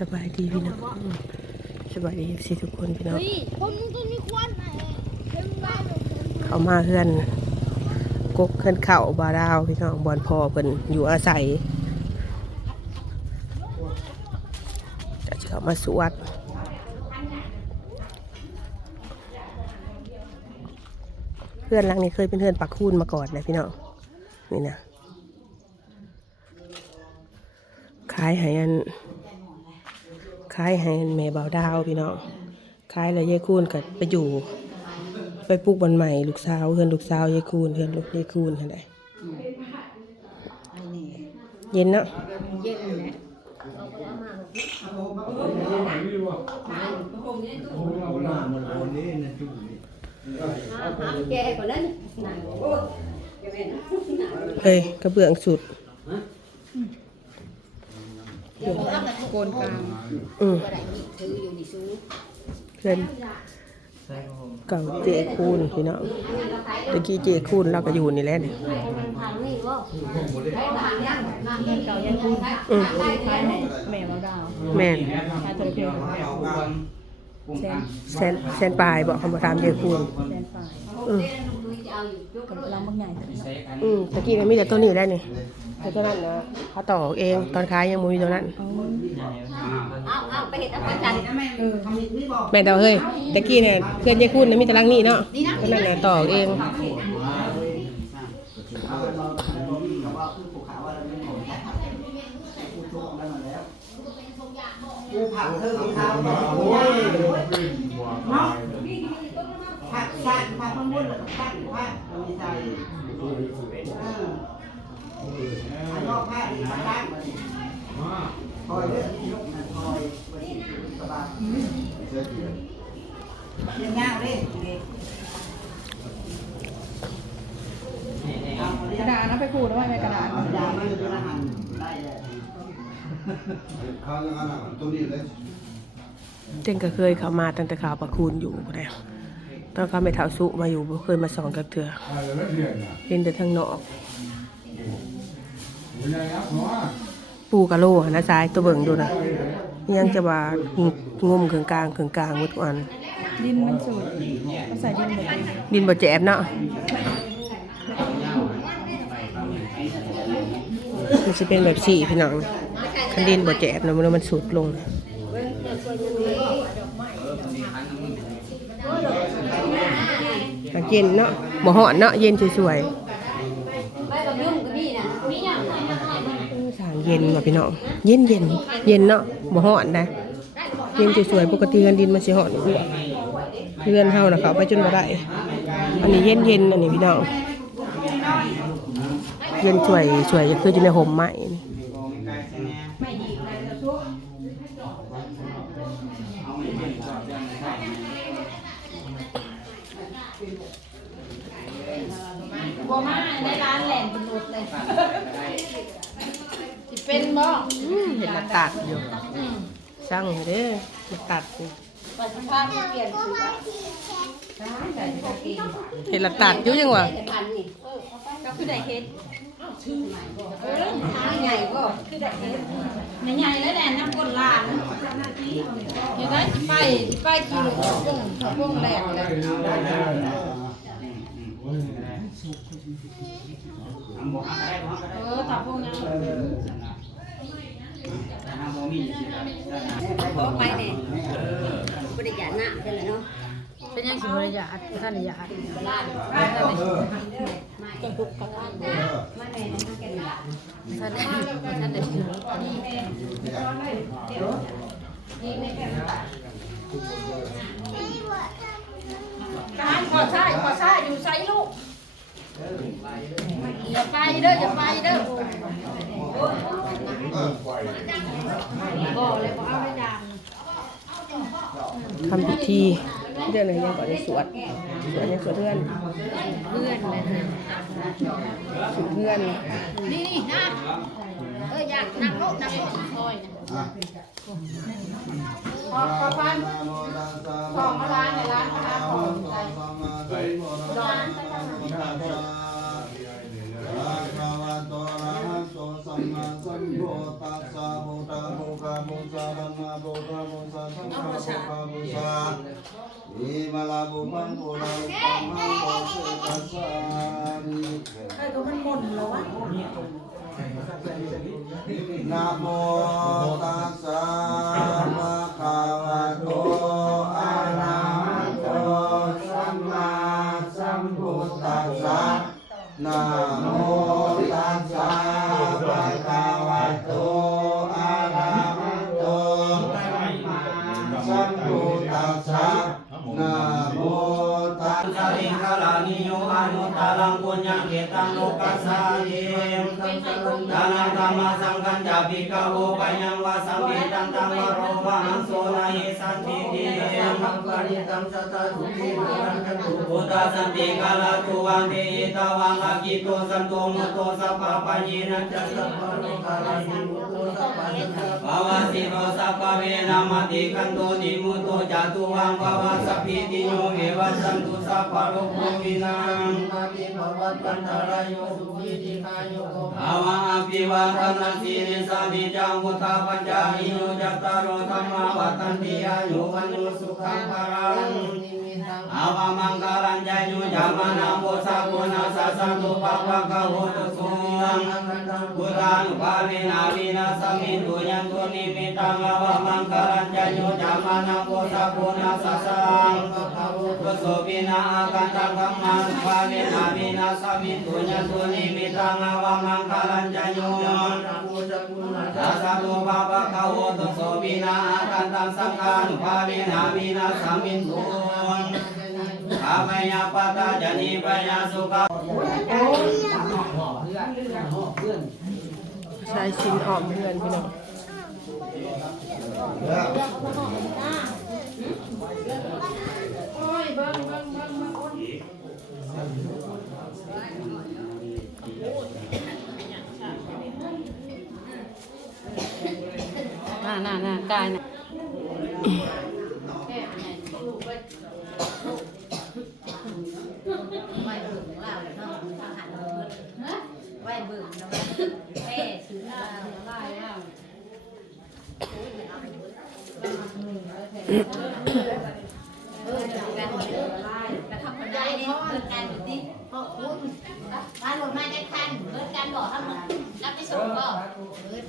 สบายดีพี่น้องสบายดีสิทุกคนพี่น้องเขามาเพื่อนกกเพื่อนเข่าบาดาวพี่น้องบอลพอเพิ่นอยู่อาศัยจะเข้ามาสวดเพื่อนหลังนี้เคยเป็นเพื่อนปักคูนมาก่อนนะพี่น้องนี่นะขายให้แม่บ่าวดาวพี่น้องขายแล้วยายคูนก็ไปอยู่ไปปลูกบ้านใหม่ลูกสาวเพื่อนลูกสาวยายคูนเพื่อนลูกยายคูนเท่าไหร่เย็นเนาะเย็นแหละเฮ้ยกระเบื้องสุดโกนกลางเพื่อนเก่าเจคูนพี่น้องตะกี้เจคูนเราก็อยู่นี่แหละนี่แม่เราดาวแม่แสนปลายบอกคำว่าตามเจคูนกับลำบางใหญ่ตะกี้มันมีแต่ตัวนี้ได้นี่แต่ตัวนั้นนะเขาต่อเองตอนขายยังมีตัวนั้นไปเห็นอาจารย์แม่เดาเฮ้ยตะกี้เนี่ยเพื่อนยายคุณเนี่ยมีแต่ลังนี่เนาะตัวนั้นน่ะต่อเองผักเธอของเขาผักสั่นผักมันมุ่นตั้งผักมีใจอันนอกผ้าอีกตั้งคอยเลือกยกมันคอยวันนี้สบายยังเงาเลยกระดาษนะไปขูดแล้วไปกระดาษกระดาษมันจะหั่นได้เลยเต้นก็เคยเข้ามาตั้งแต่ข่าวประคุณอยู่ก็ได้ตอนเขาไม่เท่าสุมาอยู่เคยมาสอนกับเธอเห็นแต่ทางนอกปูกะโลนะซ้ายตัวเบิ่งดูนะยังจะว่างมเขื่องกลางหมดวันดินมันสูดเขาใส่ดินบ่แจบเนาะมันจะเป็นแบบสี่พี่น้องคันดินบ่แจบนะมันสุดลงเย็นเนาะบ่ฮ้อนเนาะเย็นสวยๆสางเย็นว่ะพี่น้องเย็นเนาะบ่ฮ้อนนะเย็นสวยๆปกติกันดินมันสิฮ้อนเรือนเฮาน่ะเขาไปจนบ่ได้อันนี้เย็นอันนี้พี่น้องเย็นสวยคืออยู่ในห่มไม้บ่มาในร้านแหลนเป็นรถเลยสิเป็นบ่เห็นมาตัดอยู่สร้างเด้อมาตัดปัจจุบันเปลี่ยนสีเห็นละตัดอยู่ยังวะก็คือได้เฮ็ดใหญ่ก็คือได้เฮ็ดใหญ่แล้วแหละน้ำก้นลานเห็นไหมไปกี่ลูกวงแหลกเลยถามพวกนั้นไปเนี่ยบริจาคหน้าเป็นไรเนาะเป็นยังสิบริจาคท่านบริจาคจะทุกข์กันไม่แน่นะแกนี่ท่านได้ชื่อการขอใช่อยู่ใส่ลูกอย่าไปเด้อบ่เลยบ่เอาไม่ดังทำพิธีเรื่องอะไรยังก่อนในสวดในสวดเพื่อนเลยนะสุดเพื่อนนี่นะอยากนั่งโลกคอยนะขอพันของมาล้างในร้านนะคะของใส่ร้อนสัมมาสัมพุทธัสสะพุทธะมุขะมุสะ ธัมมาปุพะมุสาสังฆปุพะมุสาอิมาลาบุพังปุราปัมมังโอเสตัสสามิ ใครก็มันหม่นแล้ววะ นะโมตัสสะภะคะวะโตอะระหะโตสัมมาสัมพุทธัสสะนะโมตัสสะภะคะวะโตอะระหะโตสัมพุทธัสสะนะโมตัสสะ ริงคลานิโยอนุตตลังปุญญังเกตังโลกัสสาเยดานังธรรมสังฆัญจาปิกาโวปัญญังวาสัมปิตังตังวโรวะหังโสนาเยสันติเตมังกริตังสัตตะทุตินันตตุพุทธสันติกาลาตุวังเทตาวังอากิโตสันโตมุตโตสัพพะปัญญินันจัสสะปะโลกาลาสิมุตโตสัพพะสังฆภาวะสิโตสัพพะเวนะมติกันโตนิมุตโตจาตุวังภาวะสัพพิติโยเอวัสสันตุสัพพะโลกวินังนาติภวัตตันตรายโยสุขิติกายโยภาวะอภิวาทนาสีนิสานิจังมุตาปัญจาอิโยจัตตารโอธรรมาวัฏันติอายุวันโนสุขังภารังอาวามังคารัญญาโยยามานาโมสาโกนาสาสันตุปะปะกะโหตุสุขังพุทธานุภาเวนะวินาสมิตุยันตุนิมิตังอาวามังคารัญญาโยยามานาโมสาโกนาสาสังตุโสปินาอาคันตังธัมมานุภาเวนะวินาสมิตุยันตุนิมิตังอาวามังคารัญญาโยสาสันตุปะปะกะโหตุโสปินาอาคันตังสังฆานุภาเวนะวินาสมิตุข้าพยาปตาจนีพยาสุข ชายชินหอมเพื่อนพี่น้องน่ากายน่ะไหวเบิ่งนะแม่ซื้อมาไล่แล้วการกระทำคนได้เนี่ยเกิดการแบบนี้เพราะคุณมาหลดมาได้ทันเกิดการบอกทั้งหมดรับไปส่งก็เกิด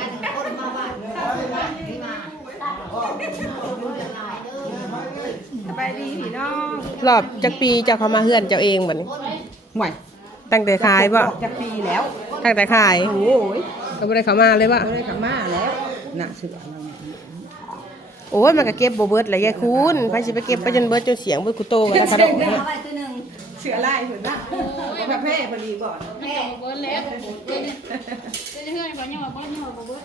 การคนมาบ้านไม่มาสบายดีพี่น้อง รอบจักปีเจ้าเขามาเฮือนเจ้าเองบัดนี้ ห่วย ตั้งแต่ขายบ่ จากปีแล้ว ตั้งแต่ขาย โอ้ย ก็บ่ได้เข้ามาเลยบ่ ไม่ได้กลับมาแล้วน่ะเสือ โอ้ยมันก็เก็บบ่เบิดแหละยายคุณไผสิไปเก็บไปจนเบิดจนเสียงเบิดกูโตกันแล้วกระโดดนะ เสือลายเสือละแบบแม่พอดีก่อน แม่เบิร์ดแล้วเป็นเพื่อนเขายังบอกว่ายังบอกเบิร์ด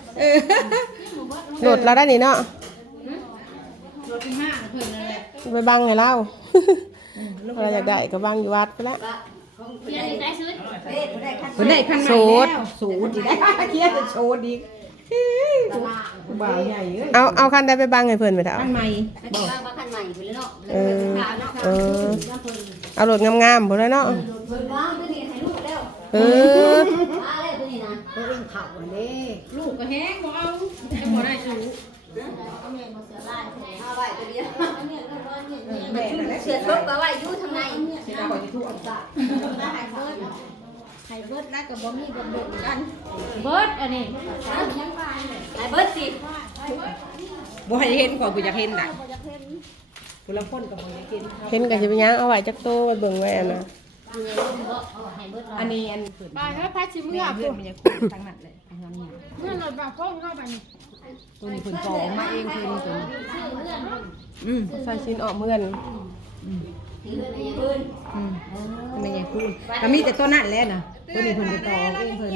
โหลดเราได้นี่เนาะ รถที่ห้าเพื่อนนั่นแหละ ไปบังให้เราเราอยากได้ก็บังอยู่วัดไปแล้ว เพียงได้ซื้อ คนได้ขั้นใหม่แล้วสูดอีกได้เคียจะโชดอีกบ่าวใหญ่เอ้ย เอาคันได้ไปบังให้เพิ่นไปเถอะ ขั้นใหม่ บ้างว่าคันใหม่ไปแล้วเนาะ เออเอาโหลดงามๆพุ่นแล้วเนาะ เพิ่นว่าตัวนี้ให้ลูกแล้ว เออ มาแล้วตัวนี้นะ ตัวเองเข่าเลย ลูกก็แห้งบ่เอาจะบ่ได้สูเอาแม่มาเสือลายเอาไว้ตัวเดียวเนี่ยก็ว่าเนี่ยเสือทบก็ไว้อยู่ทางในเนี่ย ที่เราจะทุกอันตะ ให้เบิร์ดแล้วก็บ่มีบ่เบิดกันเบิร์ดอันนี้ยังไปให้เบิร์ดสิ บ่ให้เห็นก่อนกูอยากเห็นน่ะกูละคนกับบ่อยากเห็น เห็นก็สิไปย่างเอาไว้จักโตไว้เบิ่งไว้อันน่ะ อันนี้อัน ไปเฮ้ยพัดชิม เมื่ เมื่ อ อ เพื่อนมันจะคุยทั้งนั้นเลยทั้งนั้นเนี่ย เมื่อเราแบบพ่อเข้าไปนี่ ตัวนี้เพิ่นกองมาเองคือนี่ตัวนี้ ใส่ชิ้นออกเพื่อน ไม่ใหญ่คูณก็มีแต่ตัวนั้นแหละนะตัวนี้เพิ่นไปกองเองเพิ่น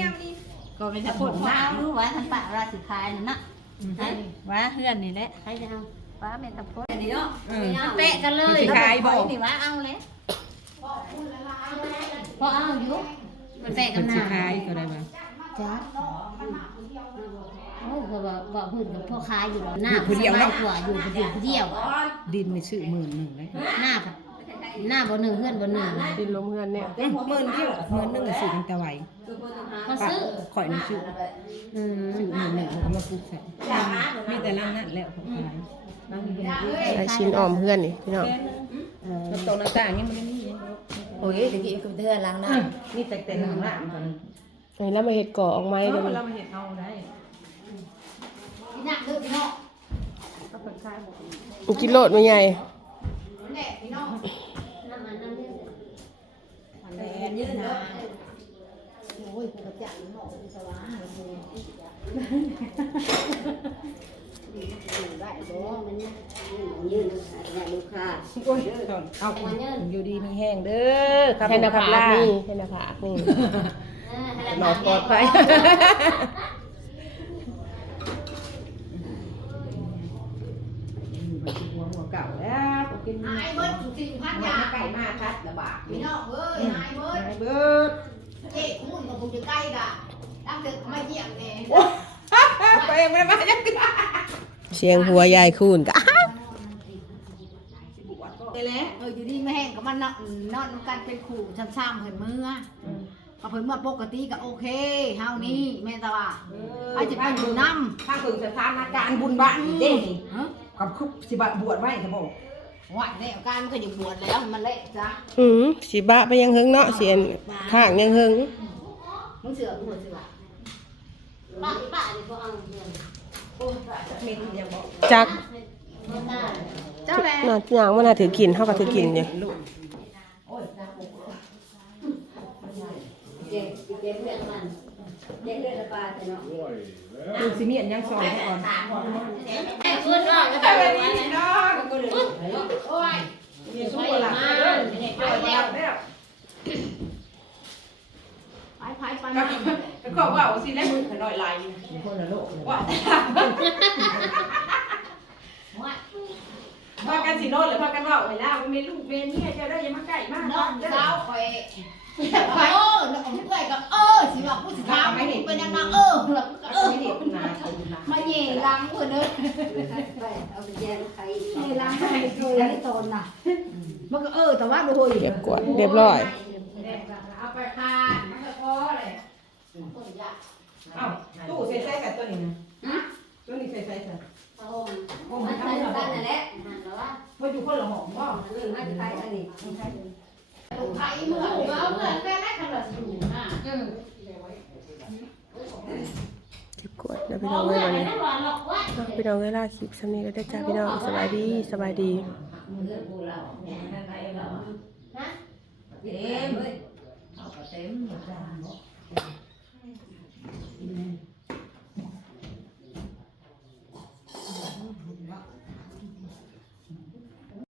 ก็เป็นแต่คนมา เอารู้ว่าทันปะราสิคายนั่นน่ะว่าเฮือนนี่แหละใครจะเอาป้าแม่ตะพดอันนี้เนาะเตะกันเลยนี่ว่าเอาเลยพอเอาอยู่มันเตะกัน เพิ่นสิ นะ ขายก็ได้บ่ จ้าโอ้ก็ว่าพื้นกับพ่อค้าอยู่หน้าผู้เดียวเนาะอยู่ผู้เดียว ดินไม่ซื้อ10,000เลย หน้าผัด หน้าบ่หนึ่งเพื่อนบ่หนึ่ง ดินลมเฮือนเนี่ย หมื่นเดียว11,000ก็ซื้อตั้งแต่ไหว เขาซื้อ ข่อยนี่ซื้อ อืม ซื้อ11,000ก็มาปลูกใส่มีแต่ล่างนั่นแหละของขายล่างนี้ ใส่ชิ้นอ้อมเฮือนนี่พี่น้อง แล้วตรงหน้าต่างนี่มันมี โอ้ยตะกี้ก็เทื่อล้างหน้า นี่แต่ข้างล่างก่อน ไอ้แล้วมาเฮ็ดก่อออกไม้เดี๋ยวนี้ เรามาเห็นเอาได้ พี่นักเด้อพี่น้อง ก็เป็นคล้ายบ่ มันกินโลดมาใหญ่ แหละพี่น้องน้ำมันน้ำเนี่ย แหลยืนนะ โอ้ยกูกระจังหม้อเป็นสว่างเลยได้บ่มันยืนได้ลูกค้า โอ้ยเอาอยู่ดีมีแห้งเด้อครับ ให้หน้า ครั ผา บ ก ล่า นี่ให้หน้าผากนี่ หลอดปลอดภัยหัวเก่าแล้วกิน หายเบิดทุกสิ่งพันอ หัว ย่าง ไก่มาทัดระบาด พี่น้องเอ้ยหายเบิด เบิด เจ๊คุณกับผมจะใกล้กะตั้งแต่มาเยี่ยมแน่ ไปยังไม่มาจัง เสียงหัวยายคูนกะ ไปแล้วอยู่ดีไม่แห้งก็มันนอนกันเป็นขู่ช้ำๆเพิ่นมือก็เพิ่นเมื่อปกติก็โอเคเฮานี่แม่ตาว่าไปจะไปอยู่น้ำ ถ้าเพิ่งสถานการณ์บุญบ้านเด้นี่ ฮะ กับคุบสิบะบวชไว้จะบอก ไหวแล้วการมันก็อยู่บวชแล้วมันเละจ้ะ สิบะไปยังหึงเนาะเสียนข้างยังหึง มึงเสือกมึงเสือกป้าป้านี่ก็เอาเงิน มีอย่างบอก จัก เจ้าแหละ น่ะย่างมันน่าถือกินเฮาก็ถือกินเนี่ย ลูก เจ๊เจ๊เพื่อนมันเจ๊เพื่อนป้าแต่เนาะ ลูกสิเมียนยังซอยก่อน เพื่อนว่าก็จะไปว่านะ โอ้ย มีสู้หลังเด้อไปแล้วแล้ว ไปไป ก็ว่าสิได้มือขน่อยลายคนละโลกว่าพากันสิโนดหรือพากันว่าเวลามันมีลูกเมียเนี่ยจะได้ยังมาใกล้มาก น้องสาวคอยน้องเพื่อนก็สิว่าผู้สิถามเป็นยังไงแล้ว ไม่เห็นนา มาเย่ล้างคนเด้อเอาไปแย่ใครเย่ล้างให้เคยให้ตนน่ะมันก็แต่ว่าดูเฮ้ย เรียบกวาดเรียบร้อย เอาไปคามันก็พอเลยคนยาก อ้าวตู้ใส่ใส่กับตัวนี้นะตัวนี้ใส่ใส่ใส่ โอ้มันใส่กันนั่นแหละแต่ว่า ว่าอยู่คนละห้องว่า ไม่ใช่อันนี้ไทยเหมือนเราเหมือนแม่ได้ขนาดสูงอ่ะ เรียบกวาดแล้วพี่น้องเอ้ยวันนี้พี่น้องเอ้ยล่าคลิปสำนี้แล้วได้จ้าพี่น้องสบายดีสบายดี เต็มเอาเต็ม